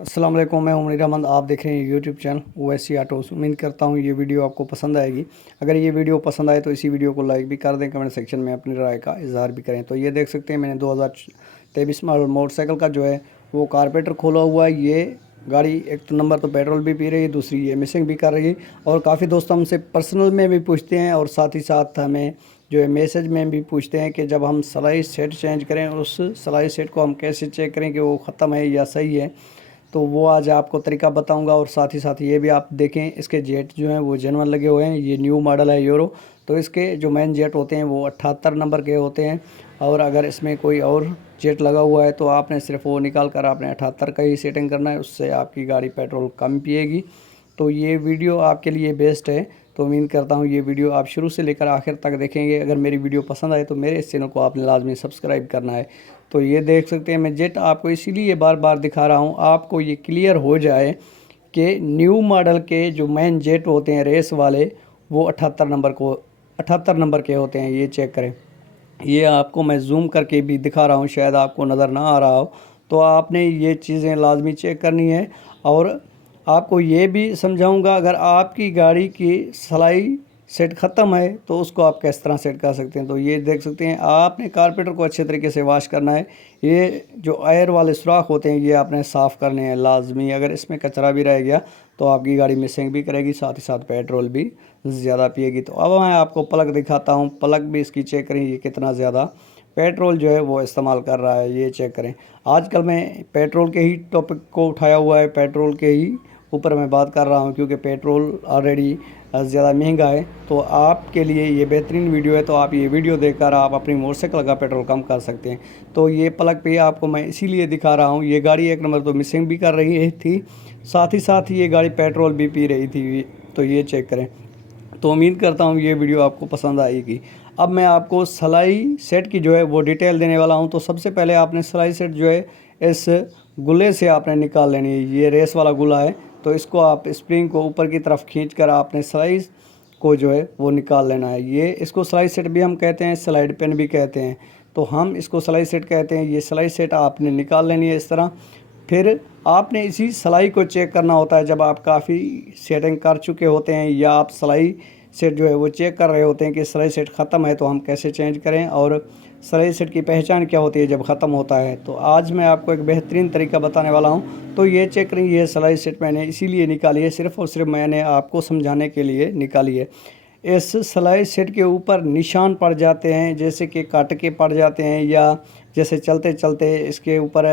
अस्सलाम वालेकुम, मैं उमर अहमद। आप देख रहे हैं यूट्यूब चैनल ओवैसी ऑटोज़। उम्मीद करता हूँ ये वीडियो आपको पसंद आएगी। अगर ये वीडियो पसंद आए तो इसी वीडियो को लाइक भी कर दें, कमेंट सेक्शन में अपनी राय का इजहार भी करें। तो ये देख सकते हैं, मैंने 2023 मॉडल मोटरसाइकिल का जो है वो कारपेटर खोला हुआ है। ये गाड़ी एक तो नंबर तो पेट्रोल भी पी रही है, दूसरी ये मिसिंग भी कर रही है। और काफ़ी दोस्त हमसे पर्सनल में भी पूछते हैं और साथ ही साथ हमें जो है मैसेज में भी पूछते हैं कि जब हम सलाई सेट चेंज करें और उस सलाई सेट को हम कैसे चेक करें कि वो ख़त्म है या सही है। तो वो आज आपको तरीका बताऊंगा। और साथ ही साथ ये भी आप देखें, इसके जेट जो हैं वो जेनवन लगे हुए हैं। ये न्यू मॉडल है यूरो, तो इसके जो मेन जेट होते हैं वो 78 नंबर के होते हैं। और अगर इसमें कोई और जेट लगा हुआ है तो आपने सिर्फ वो निकाल कर आपने 78 का ही सेटिंग करना है, उससे आपकी गाड़ी पेट्रोल कम पिएगी। तो ये वीडियो आपके लिए बेस्ट है। तो उम्मीद करता हूँ ये वीडियो आप शुरू से लेकर आखिर तक देखेंगे। अगर मेरी वीडियो पसंद आए तो मेरे इस चैनल को आपने लाजमी सब्सक्राइब करना है। तो ये देख सकते हैं, मैं जेट आपको इसीलिए बार बार दिखा रहा हूँ, आपको ये क्लियर हो जाए कि न्यू मॉडल के जो मेन जेट होते हैं रेस वाले वो 78 नंबर के होते हैं। ये चेक करें, ये आपको मैं जूम करके भी दिखा रहा हूँ, शायद आपको नज़र ना आ रहा हो। तो आपने ये चीज़ें लाजमी चेक करनी है। और आपको ये भी समझाऊंगा, अगर आपकी गाड़ी की सलाई सेट ख़त्म है तो उसको आप किस तरह सेट कर सकते हैं। तो ये देख सकते हैं, आपने कारपेटर को अच्छे तरीके से वॉश करना है। ये जो एयर वाले सुराख होते हैं ये आपने साफ़ करने हैं लाजमी। अगर इसमें कचरा भी रह गया तो आपकी गाड़ी मिसिंग भी करेगी, साथ ही साथ पेट्रोल भी ज़्यादा पिएगी। तो अब मैं आपको प्लग दिखाता हूँ, प्लग भी इसकी चेक करें, ये कितना ज़्यादा पेट्रोल जो है वो इस्तेमाल कर रहा है। ये चेक करें, आजकल मैं पेट्रोल के ही टॉपिक को उठाया हुआ है, पेट्रोल के ही ऊपर मैं बात कर रहा हूँ, क्योंकि पेट्रोल ऑलरेडी ज़्यादा महंगा है। तो आपके लिए ये बेहतरीन वीडियो है। तो आप ये वीडियो देखकर आप अपनी मोटरसाइकिल का पेट्रोल कम कर सकते हैं। तो ये प्लग पे आपको मैं इसीलिए दिखा रहा हूँ, ये गाड़ी एक नंबर तो मिसिंग भी कर रही थी, साथ ही साथ ये गाड़ी पेट्रोल भी पी रही थी। तो ये चेक करें। तो उम्मीद करता हूँ ये वीडियो आपको पसंद आएगी। अब मैं आपको सलाई सेट की जो है वो डिटेल देने वाला हूँ। तो सबसे पहले आपने सलाई सेट जो है इस गुल्ले से आपने निकाल लेनी है। ये रेस वाला गुल्ला है, तो इसको आप स्प्रिंग को ऊपर की तरफ खींच कर आपने सलाई को जो है वो निकाल लेना है। ये इसको सलाई सेट भी हम कहते हैं, स्लाइड पेन भी कहते हैं, तो हम इसको सलाई सेट कहते हैं। ये सलाई सेट आपने निकाल लेनी है इस तरह। फिर आपने इसी सलाई को चेक करना होता है जब आप काफ़ी सेटिंग कर चुके होते हैं या आप सलाई सेट जो है वो चेक कर रहे होते हैं कि सलाई सेट ख़त्म है तो हम कैसे चेंज करें, और सलाई सेट की पहचान क्या होती है जब ख़त्म होता है। तो आज मैं आपको एक बेहतरीन तरीका बताने वाला हूं। तो ये चेक करें, ये सलाई सेट मैंने इसीलिए निकाली है, सिर्फ़ और सिर्फ मैंने आपको समझाने के लिए निकाली है। इस सलाई सेट के ऊपर निशान पड़ जाते हैं, जैसे कि काट के पड़ जाते हैं, या जैसे चलते चलते इसके ऊपर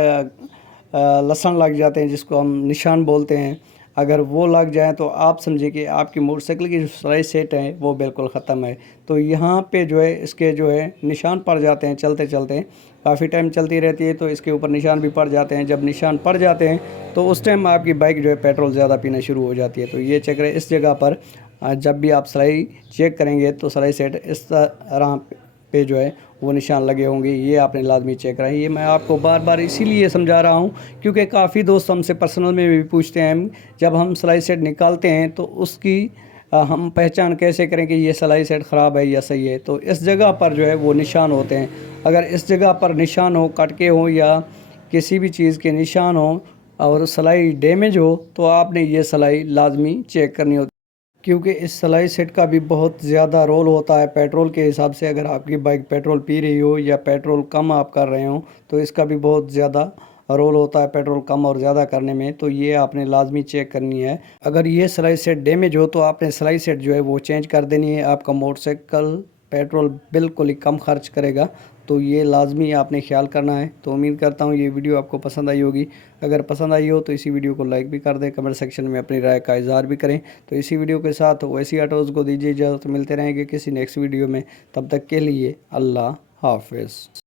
लसन लग जाते हैं, जिसको हम निशान बोलते हैं। अगर वो लग जाए तो आप समझिए कि आपकी मोटरसाइकिल की जो सलाई सेट है वो बिल्कुल ख़त्म है। तो यहाँ पे जो है इसके जो है निशान पड़ जाते हैं, चलते चलते काफ़ी टाइम चलती रहती है तो इसके ऊपर निशान भी पड़ जाते हैं। जब निशान पड़ जाते हैं तो उस टाइम आपकी बाइक जो है पेट्रोल ज़्यादा पीना शुरू हो जाती है। तो ये चेक करें, इस जगह पर जब भी आप सलाई चेक करेंगे तो सलाई सेट इस तरह पे जो है वो निशान लगे होंगे, ये आपने लाजमी चेक करा है। ये मैं आपको बार बार इसीलिए समझा रहा हूँ क्योंकि काफ़ी दोस्त हमसे पर्सनल में भी पूछते हैं, जब हम सलाई सेट निकालते हैं तो उसकी हम पहचान कैसे करें कि ये सलाई सेट ख़राब है या सही है। तो इस जगह पर जो है वो निशान होते हैं। अगर इस जगह पर निशान हो, कट के हो या किसी भी चीज़ के निशान हो और सलाई डैमेज हो तो आपने ये सलाई लाजमी चेक करनी होती है, क्योंकि इस सलाई सेट का भी बहुत ज़्यादा रोल होता है पेट्रोल के हिसाब से। अगर आपकी बाइक पेट्रोल पी रही हो या पेट्रोल कम आप कर रहे हो तो इसका भी बहुत ज़्यादा रोल होता है पेट्रोल कम और ज़्यादा करने में। तो ये आपने लाजमी चेक करनी है। अगर ये सलाई सेट डैमेज हो तो आपने सलाई सेट जो है वो चेंज कर देनी है। आपका मोटरसाइकिल पेट्रोल बिल्कुल ही कम खर्च करेगा। तो ये लाजमी आपने ख्याल करना है। तो उम्मीद करता हूँ ये वीडियो आपको पसंद आई होगी। अगर पसंद आई हो तो इसी वीडियो को लाइक भी कर दें, कमेंट सेक्शन में अपनी राय का इजहार भी करें। तो इसी वीडियो के साथ ओवैसी ऑटोज़ को दीजिए इजाज़त। मिलते रहेंगे किसी नेक्स्ट वीडियो में, तब तक के लिए अल्लाह हाफिज़।